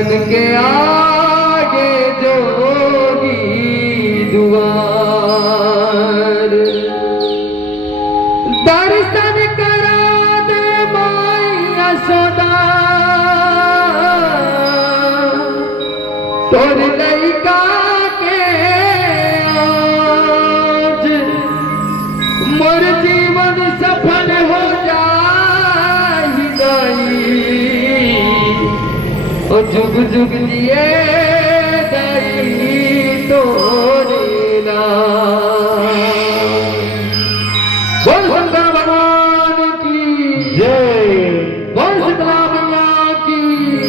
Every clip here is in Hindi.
दर्शन के आगे जोगी दुआर। दर्शन करा दे माई यशोदा तोर लइका के आज मोर जीवन सफल हो जाई ओ जुग जुग जिए दई तोरे नाम। बोल शंकर भगवान की जय, बोल शीतला मैया की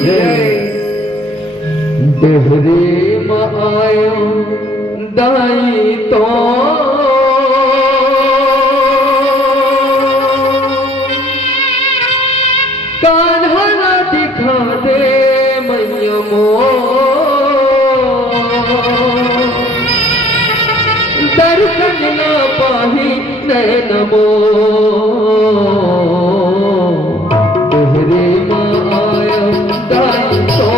जय। देहरे में आयो दाई तो कान्हा ना दिखा दे मैया मोर। दर्शन ना पाही नैन मोर। देहरे में आयो दाई तो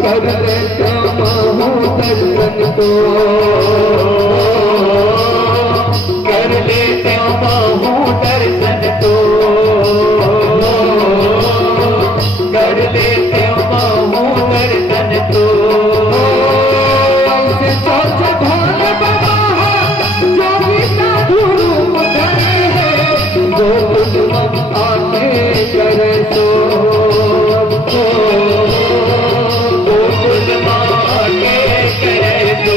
कर लेते महू दर्शन तो कर लेते महू दर्शन तो। ऐसे सोच भोले बाबा जो भी साधु रूप धरे है गोकुल में आके करे तो गोकुल में आके करे तो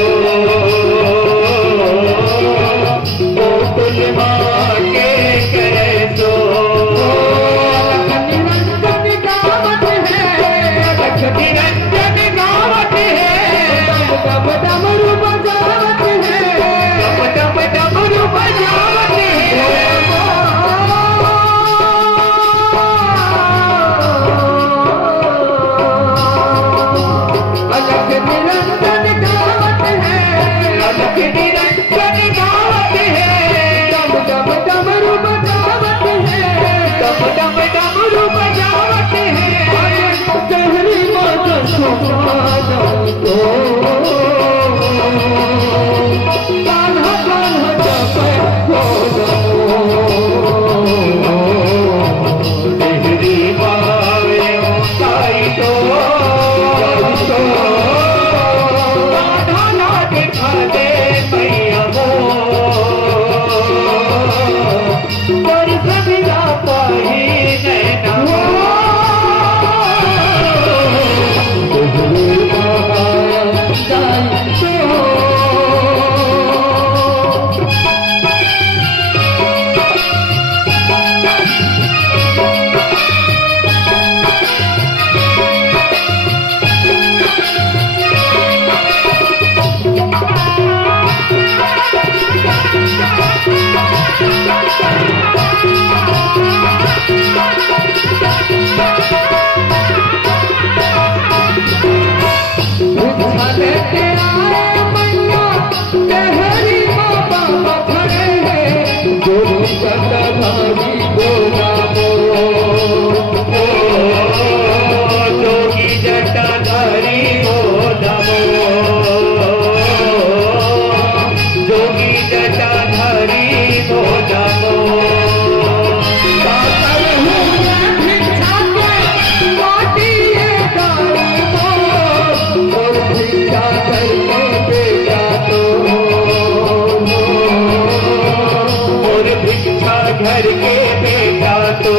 घर के बेटा तो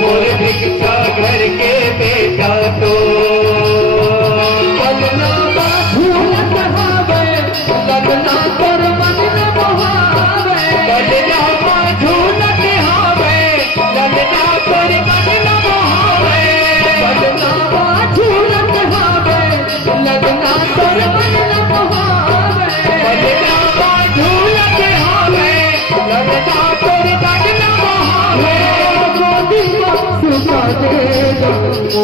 मोर भिक्षा घर के बेटा तो लगना झूलत हावे लगना तोर मन न बहावे लगना झूलत हावे लगना तोर मन न बहावे लगना झूलत हावे लगना तोर मन न बहावे लगना झूलत हावे लगना तोर मन न बहावे गोदी सुखा दे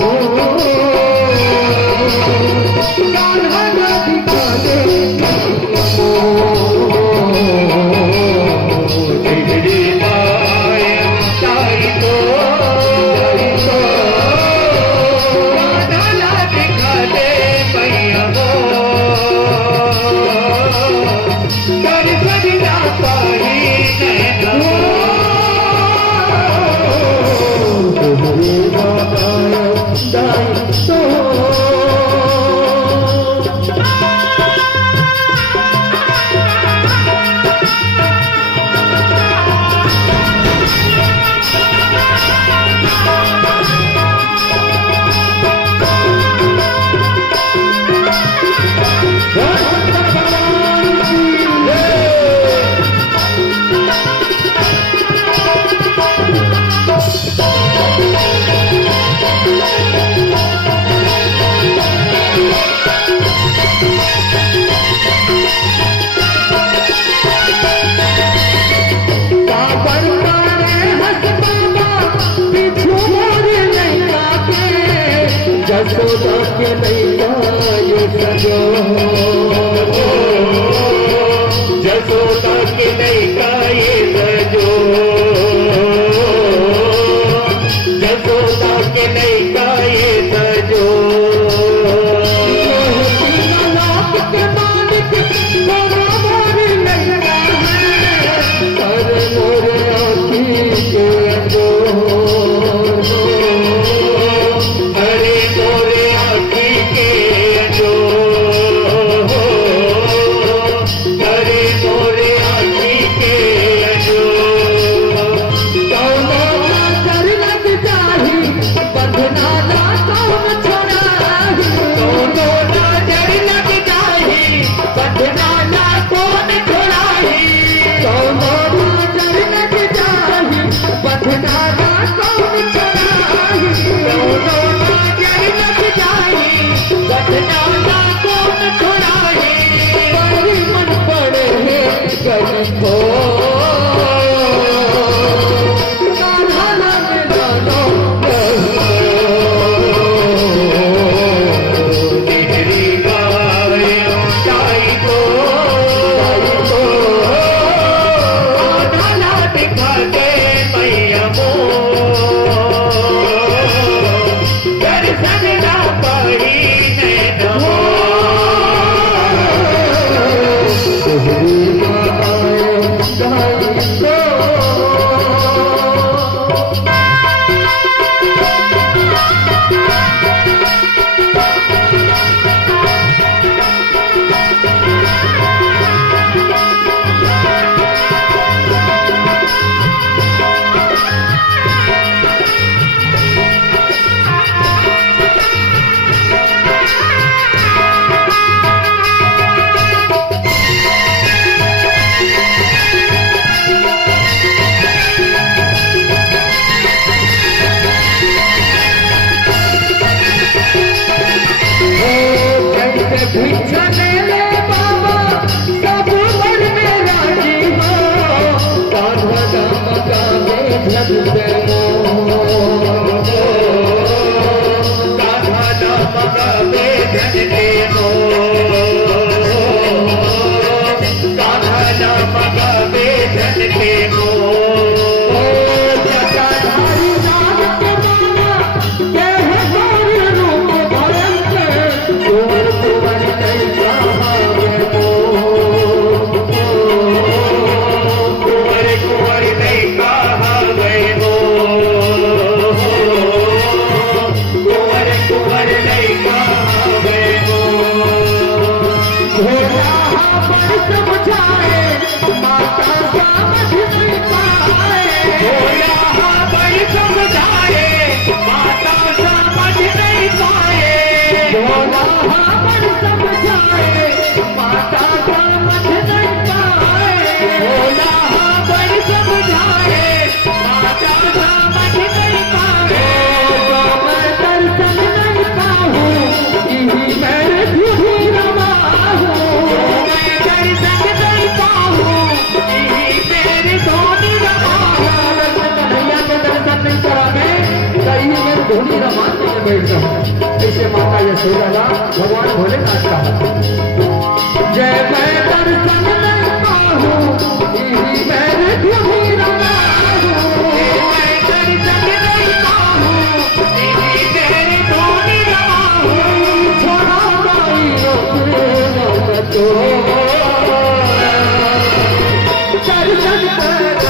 जसोदा के नैया ये सजो जसोदा के नैया ये सजो जसोदा के नैया ये सजो के मालिक मोरा मोरी नैया है अरे मोरे आँखी के अंजो बैठ जाओ। ऐसे माता यशोदा भगवान भोलेनाथ का जय मैं दर्शन नहीं पाऊं इही मैं क्यों रहा हूं। मैं दर्शन नहीं पाऊं इही तेरे धोनी रहा हूं। छोड़ा नहीं अपने तो दर्शन करा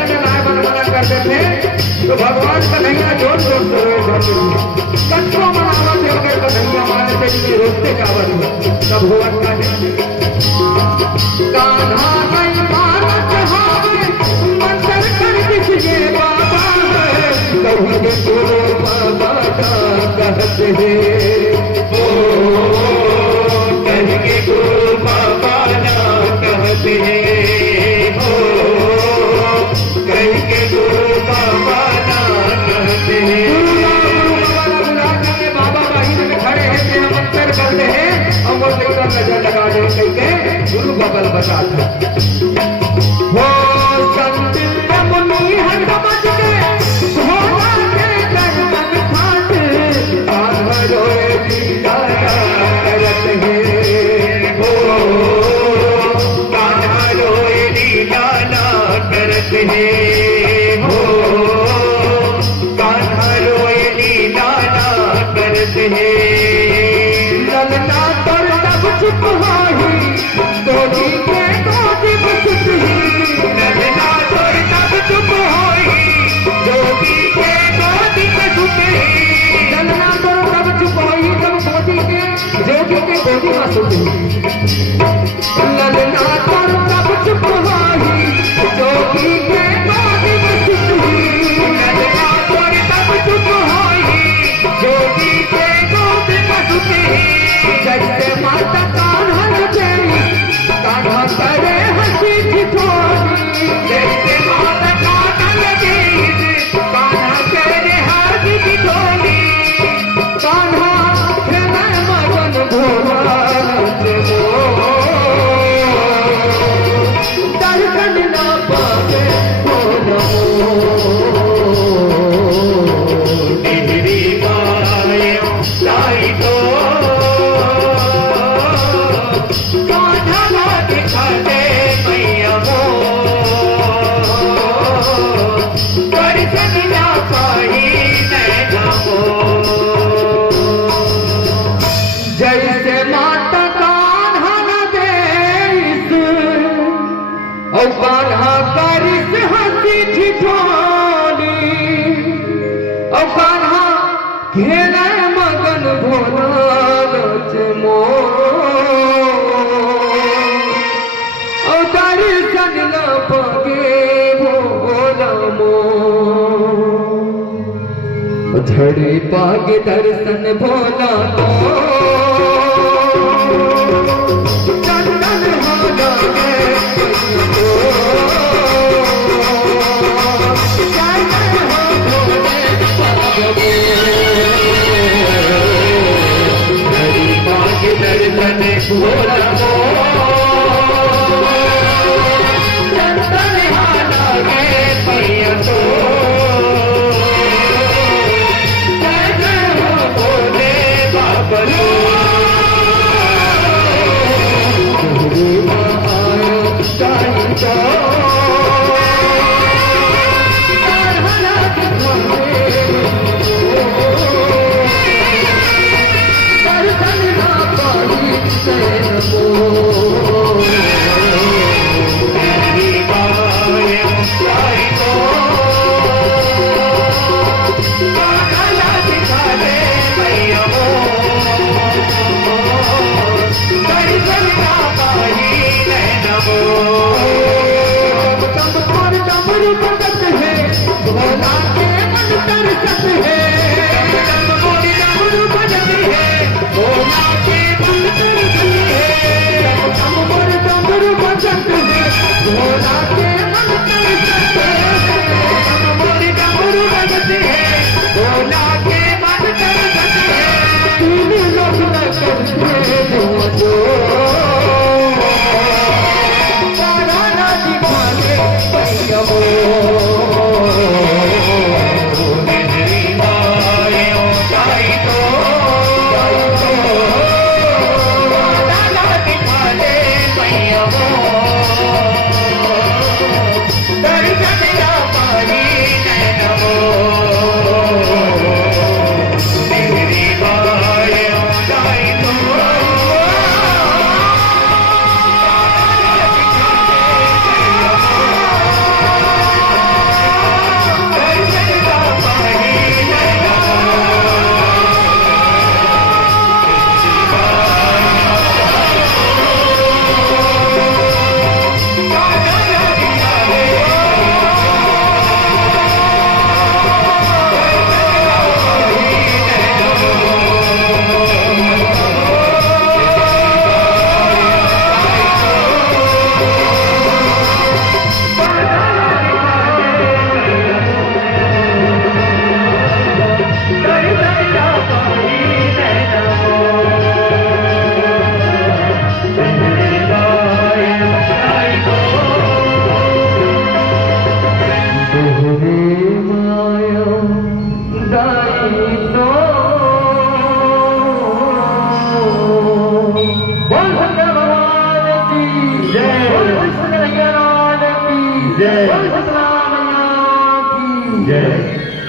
दे तो भगवान कन्हैया जोर जोर से कच्चो मनावा देवकर कन्हैया माने से रोकते जावन तब भगवान का कान्हा नहीं मानत हावे मंत्र कर किसके बाबा है कहीं तो बाबा का कहते हैं ओ कहीं को बाबा ना कहते हैं ओ कहीं के गुरु बाबा बाबा बाहिर में खड़े हैं तेरा मंत्र करते हैं और वो लेकर नजर लगा दे कहीं गुरु बबल बताता वो संत मुनि हर समझ के भोला के दर्शन खात आधरो दीदारा करत है वो आधरो दीदारा करत है ललना पर तब चुप हाही गोदी के गोदी बसत ही ललना पर तब चुप हाही गोदी के गोदी बसत ही ललना पर तब चुप हाही तब गोदी के जोगी के गोदी बसत ही ललना पर तब चुप हाही जोगी के गोदी बसत ही ललना पर तब चुप हाही जोगी के जैसे माता कान्हा तेरी कान्हा करे हंसी ठिठोरी जैसे माता कान्हा तेरी कान्हा करे हंसी ठिठोरी कान्हा खेले मगन भोला दर्शन ना पावे भोला जैसे माता कान्हा न देस और कान्हा करिस हंसी ठिठोली और कान्हा खेले मगन भोला रच और दर्शन न पगे भोला धड़े पागे दर्शन भोला चंदन हो जाए चंदन हो भोला को चंदन हाना के पिया तो जय जय हो भोले बाबलो भोला के मन तरसत है, भोला के मन